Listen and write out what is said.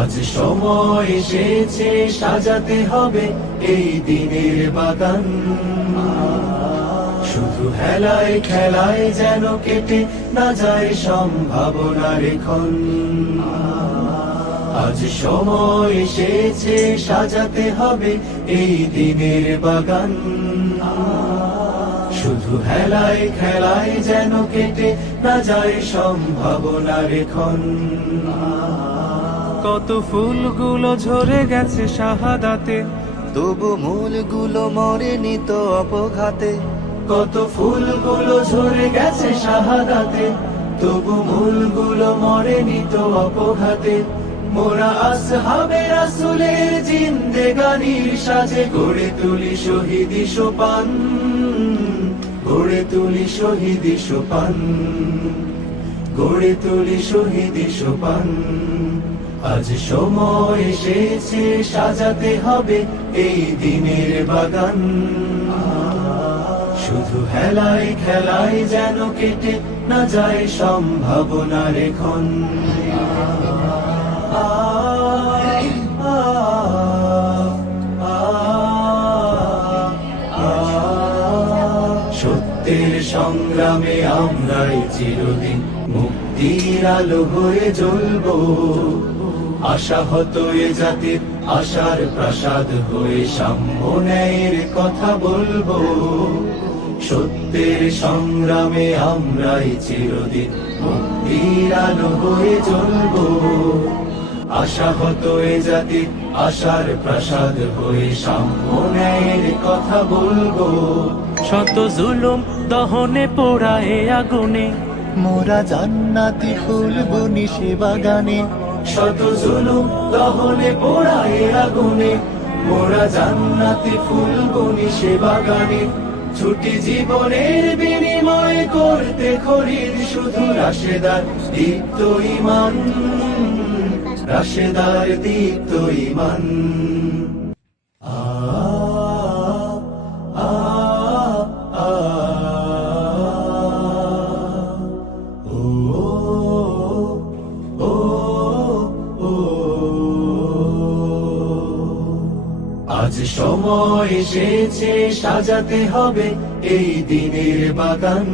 আজ সময় এসেছে সাজাতে হবে এই দিনের বাগান। শুধু হেলায় খেলায় যেন কেটে না যায় সম্ভাবনার ক্ষণ। আজ সময় এসেছে সাজাতে হবে এই দিনের বাগান। শুধু হেলায় খেলায় যেন কেটে না যায় সম্ভাবনার ক্ষণ। কত ফুলগুলো ঝরে গেছে শাহাদাতে, তবু মূলগুলো মরেনি তো অপঘাতে। কত ফুলগুলো ঝরে গেছে শাহাদাতে, তবু মূলগুলো মরেনি তো অপঘাতে। মোরা আসহাবে রাসূলের জিন্দেগানির সাজে গড়ে তুলি শহীদি সোপান, গড়ে তুলি শহীদি সোপান, গড়ে তুলি শহীদি সোপান। আজ সময় এসেছে সাজাতে হবে এই দিনের বাগান। শুধু হেলায় খেলায় যেন কেটে না যায় সম্ভাবনার ক্ষণ। সত্যের সংগ্রামে আমরাই চিরদিন মুক্তির আলো হয়ে জ্বলবো। আশাহত এ জাতির আশার প্রাসাদ হয়ে সাম্য ন্যায়ের কথা বলবো। সত্যের সংগ্রামে আমরাই চিরদিন মুক্তির আলো হয়ে জ্বলবো। আশাহত এ জাতির আশার প্রাসাদ হয়ে সাম্য ন্যায়ের কথা বলবো। শত জুলুম দহনে পোড়া এ আগুনে, মোরা জান্নাতি ফুল বুনি সে বাগানে। শত জুলুম দহনে পোড়া এ আগুনে, মোরা জান্নাতি ফুল বুনি সে বাগানে। ছুটি জীবনের বিনিময় করতে খরিদ শুধু রাশেদার দীপ্ত ঈমান, রাশেদার দীপ্ত ঈমান। আজ সময় এসেছে সাজাতে হবে এই দিনের বাগান।